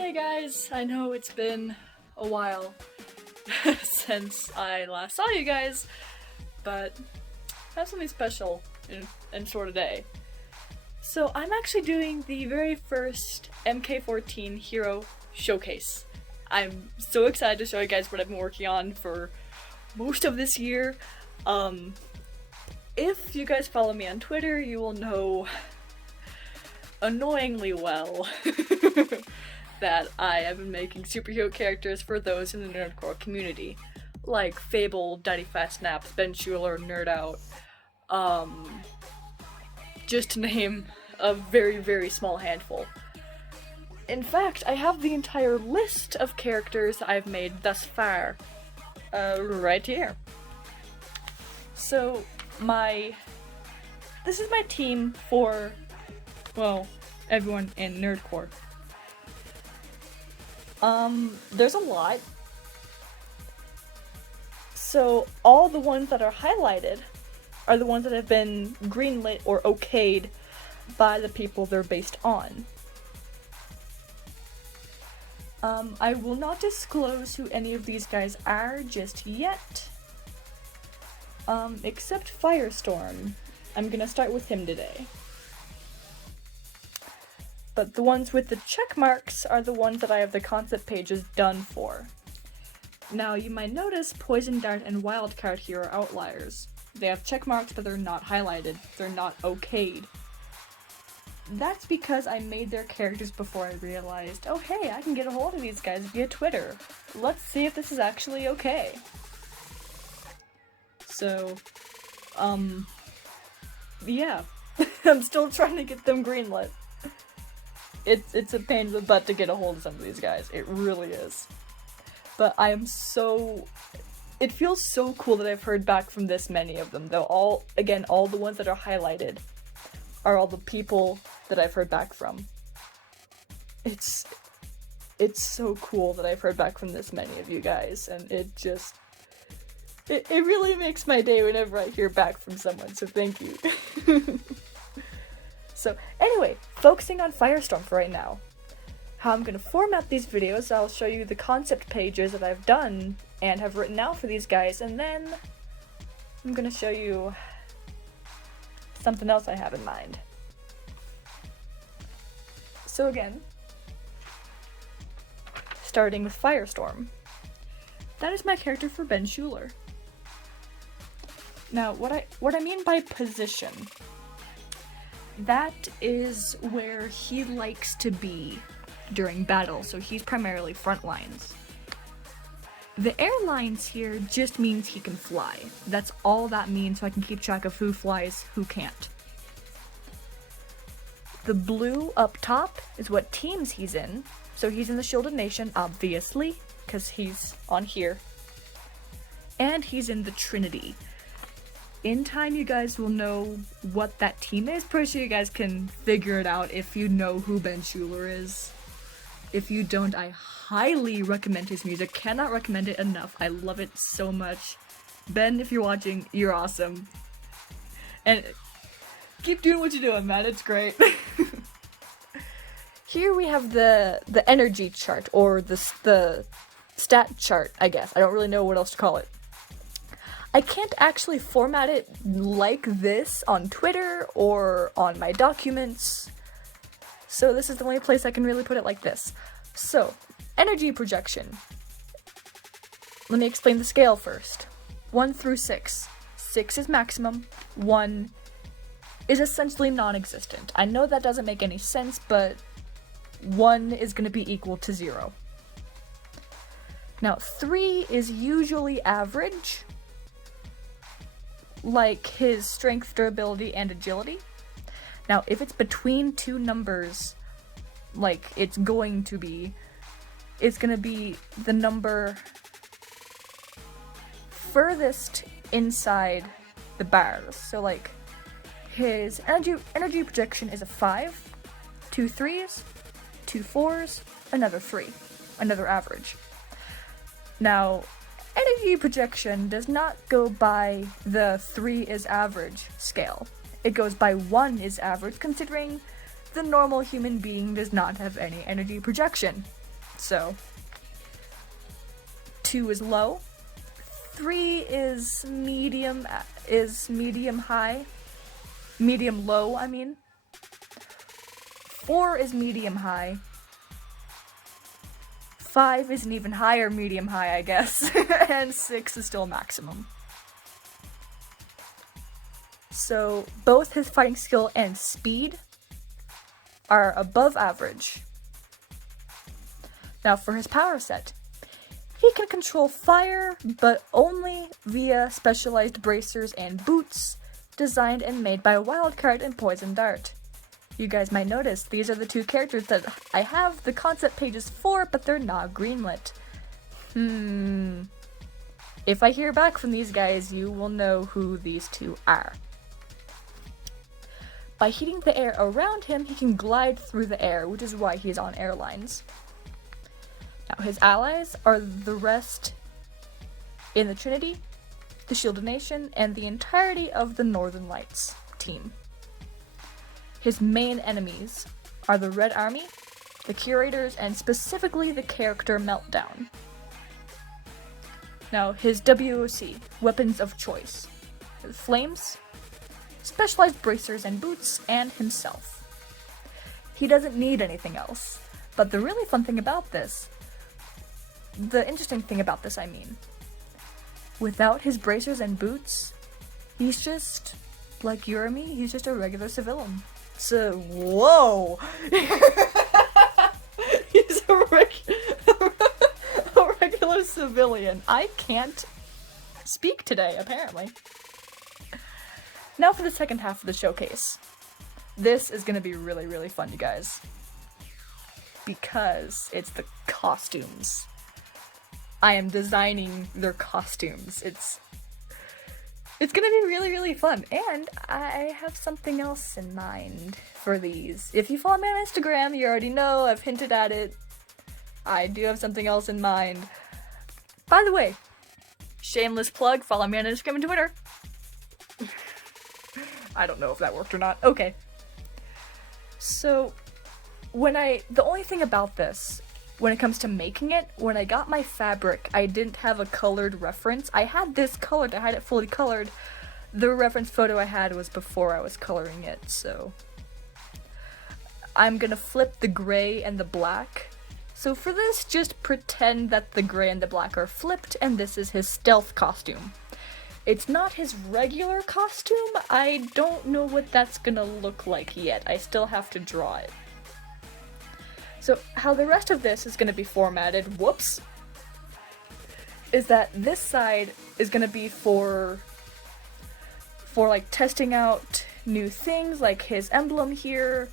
Hey guys, I know it's been a while since I last saw you guys, but I have something special in store today. So I'm actually doing the very first MK-14 Hero Showcase. I'm so excited to show you guys what I've been working on for most of this year. If you guys follow me on Twitter, you will know annoyingly well that I have been making superhero characters for those in the nerdcore community, like Fable, Daddy Fast Snaps, Ben Schuler, Nerd Out, just to name a very, very small handful. In fact, I have the entire list of characters I've made thus far, right here. So, this is my team for, well, everyone in nerdcore. There's a lot. So all the ones that are highlighted are the ones that have been greenlit or okayed by the people they're based on. I will not disclose who any of these guys are just yet. Except FireStorm. I'm gonna start with him today. But the ones with the check marks are the ones that I have the concept pages done for. Now, you might notice Poison Dart and Wildcard here are outliers. They have check marks, but they're not highlighted. They're not okayed. That's because I made their characters before I realized, oh hey, I can get a hold of these guys via Twitter. Let's see if this is actually okay. So, yeah. I'm still trying to get them greenlit. It's a pain in the butt to get a hold of some of these guys. It really is. But it feels so cool that I've heard back from this many of them, though all the ones that are highlighted are all the people that I've heard back from. It's so cool that I've heard back from this many of you guys, and it really makes my day whenever I hear back from someone, so thank you. So anyway, focusing on FireStorm for right now. How I'm going to format these videos, I'll show you the concept pages that I've done and have written out for these guys, and then I'm going to show you something else I have in mind. So again, starting with FireStorm. That is my character for Ben Schuler. Now, what I mean by position, that is where he likes to be during battle, so he's primarily front lines. The air lines here just means he can fly. That's all that means, so I can keep track of who flies, who can't. The blue up top is what teams he's in, so he's in the Shielded Nation, obviously, because he's on here. And he's in the Trinity. In time, you guys will know what that team is. Pretty sure you guys can figure it out if you know who Ben Schuler is. If you don't, I highly recommend his music. Cannot recommend it enough. I love it so much. Ben, if you're watching, you're awesome. And keep doing what you're doing, man. It's great. Here we have the energy chart, or the stat chart, I guess. I don't really know what else to call it. I can't actually format it like this on Twitter or on my documents, so this is the only place I can really put it like this. So, energy projection. Let me explain the scale first. 1 through 6. 6 is maximum, 1 is essentially non-existent. I know that doesn't make any sense, but 1 is going to be equal to 0. Now, 3 is usually average, like his strength, durability, and agility. Now, if it's between two numbers, like it's gonna be the number furthest inside the bars. So like, his energy projection is a 5, 2 3s, 2 4s, another 3, another average. Now, energy projection does not go by the 3 is average scale. It goes by 1 is average, considering the normal human being does not have any energy projection. So 2 is low, 3 is medium high, medium low, I mean. 4 is medium high. 5 is an even higher medium high, I guess. And 6 is still maximum. So both his fighting skill and speed are above average. Now for his power set. He can control fire, but only via specialized bracers and boots, designed and made by Wildcard and Poison Dart. You guys might notice, these are the 2 characters that I have the concept pages for, but they're not greenlit. If I hear back from these guys, you will know who these 2 are. By heating the air around him, he can glide through the air, which is why he's on airlines. Now, his allies are the rest in the Trinity, the Shielded Nation, and the entirety of the Northern Lights team. His main enemies are the Red Army, the Curators, and specifically the character Meltdown. Now, his WOC, weapons of choice. Flames, specialized bracers and boots, and himself. He doesn't need anything else. But the really fun thing about this, the interesting thing about this, I mean, without his bracers and boots, he's just, like you or me, he's just a regular civilian. So, whoa! He's a regular civilian. I can't speak today, apparently. Now for the second half of the showcase. This is gonna be really, really fun, you guys. Because it's the costumes. I am designing their costumes. It's gonna be really, really fun. And I have something else in mind for these. If you follow me on Instagram, you already know, I've hinted at it. I do have something else in mind. By the way, shameless plug, follow me on Instagram and Twitter. I don't know if that worked or not. Okay. So, the only thing about this, when it comes to making it, when I got my fabric, I didn't have a colored reference. I had this colored, I had it fully colored. The reference photo I had was before I was coloring it, so I'm gonna flip the gray and the black. So for this, just pretend that the gray and the black are flipped, and this is his stealth costume. It's not his regular costume. I don't know what that's gonna look like yet. I still have to draw it. So how the rest of this is gonna be formatted, whoops, is that this side is gonna be for like testing out new things, like his emblem here,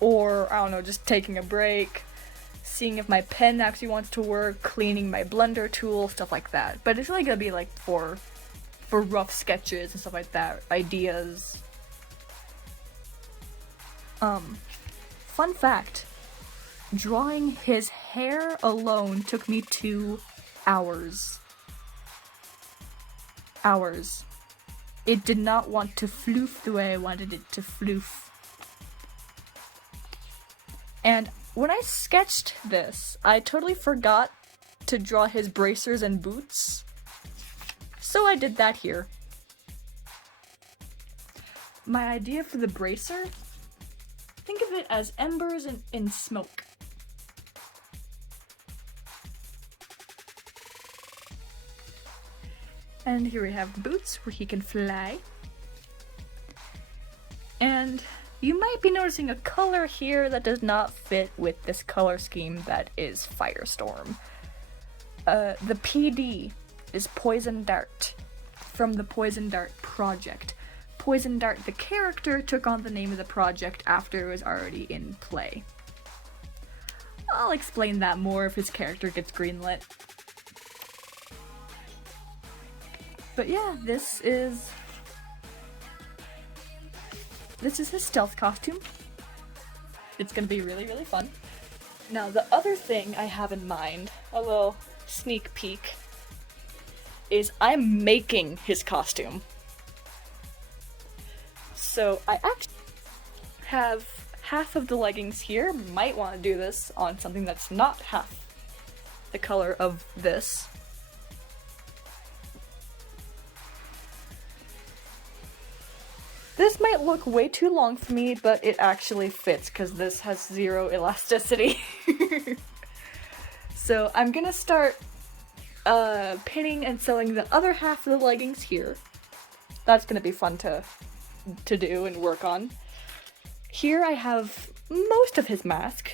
or I don't know, just taking a break, seeing if my pen actually wants to work, cleaning my blender tool, stuff like that. But it's really gonna be like for rough sketches and stuff like that, ideas. Fun fact, drawing his hair alone took me 2 hours. It did not want to floof the way I wanted it to floof. And when I sketched this, I totally forgot to draw his bracers and boots. So I did that here. My idea for the bracer, think of it as embers in smoke. And here we have the boots where he can fly. And you might be noticing a color here that does not fit with this color scheme that is FireStorm. The PD is Poison Dart, from the Poison Dart project. Poison Dart, the character, took on the name of the project after it was already in play. I'll explain that more if his character gets greenlit. But yeah, this is his stealth costume. It's gonna be really, really fun. Now, the other thing I have in mind, a little sneak peek, is I'm making his costume. So I actually have half of the leggings here. Might want to do this on something that's not half the color of this. This might look way too long for me, but it actually fits because this has zero elasticity. So I'm gonna start pinning and sewing the other half of the leggings here. That's gonna be fun to do and work on. Here I have most of his mask.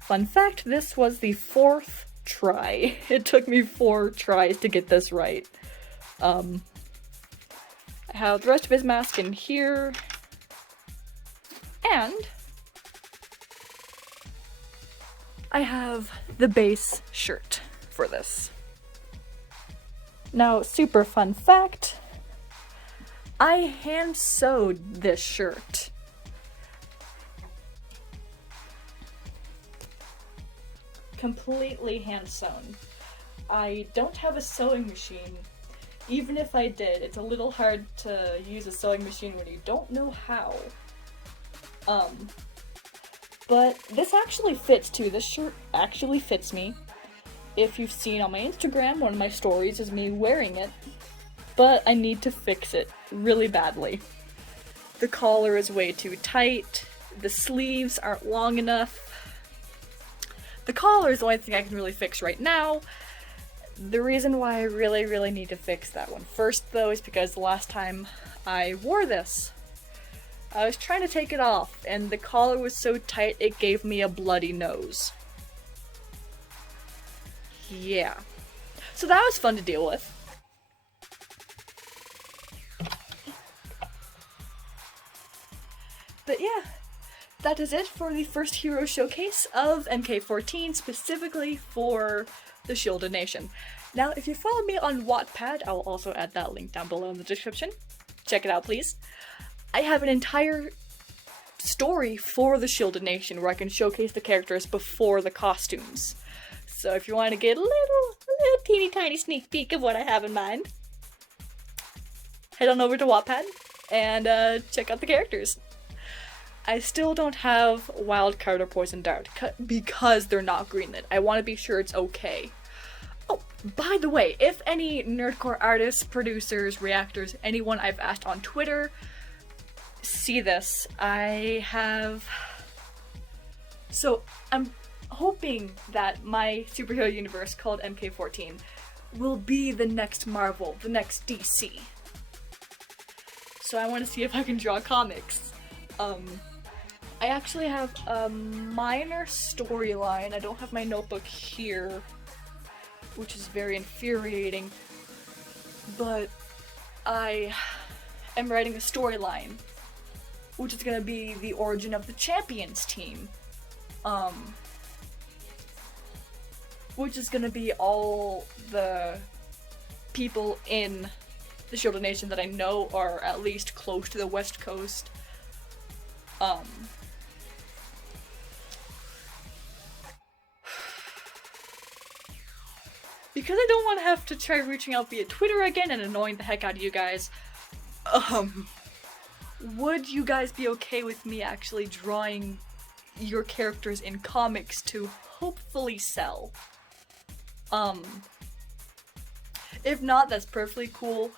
Fun fact, this was the 4th try. It took me 4 tries to get this right. I have the rest of his mask in here, and I have the base shirt for this. Now, super fun fact, I hand sewed this shirt. Completely hand sewn. I don't have a sewing machine. Even if I did, it's a little hard to use a sewing machine when you don't know how. But this actually fits too. This shirt actually fits me. If you've seen on my Instagram, one of my stories is me wearing it. But I need to fix it really badly. The collar is way too tight. The sleeves aren't long enough. The collar is the only thing I can really fix right now. The reason why I really need to fix that one first, though, is because the last time I wore this, I was trying to take it off, and the collar was so tight it gave me a bloody nose. Yeah. So that was fun to deal with. But yeah, that is it for the first hero showcase of MK-14, specifically for the Shielded Nation. Now, if you follow me on Wattpad, I will also add that link down below in the description. Check it out, please. I have an entire story for the Shielded Nation where I can showcase the characters before the costumes. So if you want to get a little teeny tiny sneak peek of what I have in mind, head on over to Wattpad and check out the characters. I still don't have Wildcard or Poison Dart because they're not greenlit. I want to be sure it's okay. Oh, by the way, if any nerdcore artists, producers, reactors, anyone I've asked on Twitter see this, So I'm hoping that my superhero universe called MK-14 will be the next Marvel, the next DC. So I want to see if I can draw comics. I actually have a minor storyline. I don't have my notebook here, which is very infuriating, but I am writing a storyline, which is gonna be the origin of the Champions team, which is gonna be all the people in the Shielded Nation that I know are at least close to the West Coast. Because I don't want to have to try reaching out via Twitter again and annoying the heck out of you guys, would you guys be okay with me actually drawing your characters in comics to hopefully sell? If not, that's perfectly cool.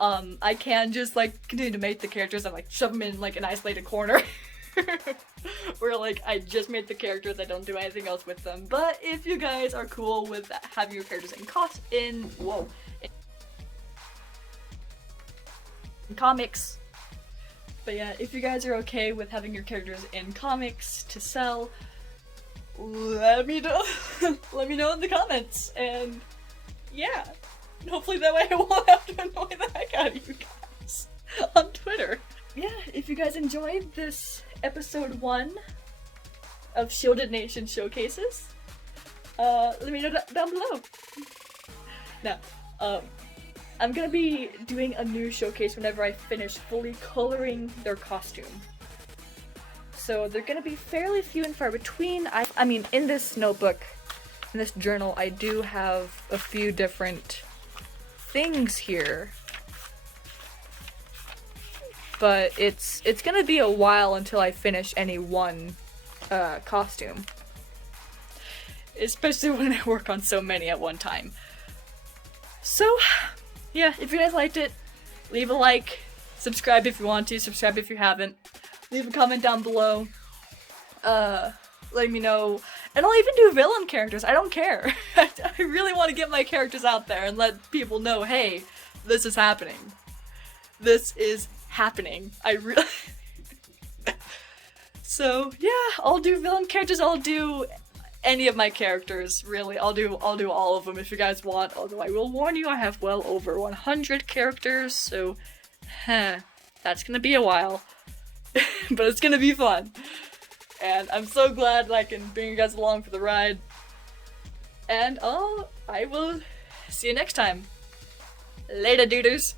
I can just, like, continue to make the characters and, like, shove them in, like, an isolated corner. Where, like, I just made the characters, I don't do anything else with them. But if you guys are cool with having your characters in comics. But yeah, if you guys are okay with having your characters in comics to sell, let me know. Let me know in the comments. And yeah, hopefully that way I won't have to annoy the heck out of you guys on Twitter. Yeah, if you guys enjoyed this episode 1 of Shielded Nation Showcases, let me know down below. Now, I'm gonna be doing a new showcase whenever I finish fully coloring their costume. So they're gonna be fairly few and far between. I mean, in this notebook, in this journal, I do have a few different things here. but it's gonna be a while until I finish any one costume. Especially when I work on so many at one time. So, yeah, if you guys liked it, leave a like, subscribe if you want to, subscribe if you haven't, leave a comment down below, letting me know, and I'll even do villain characters, I don't care. I really want to get my characters out there and let people know, hey, this is happening. This is happening. I really... So, yeah, I'll do villain characters, I'll do any of my characters, really. I'll do all of them if you guys want, although I will warn you, I have well over 100 characters, so, that's gonna be a while. But it's gonna be fun. And I'm so glad I can bring you guys along for the ride. And I will see you next time. Later, duders.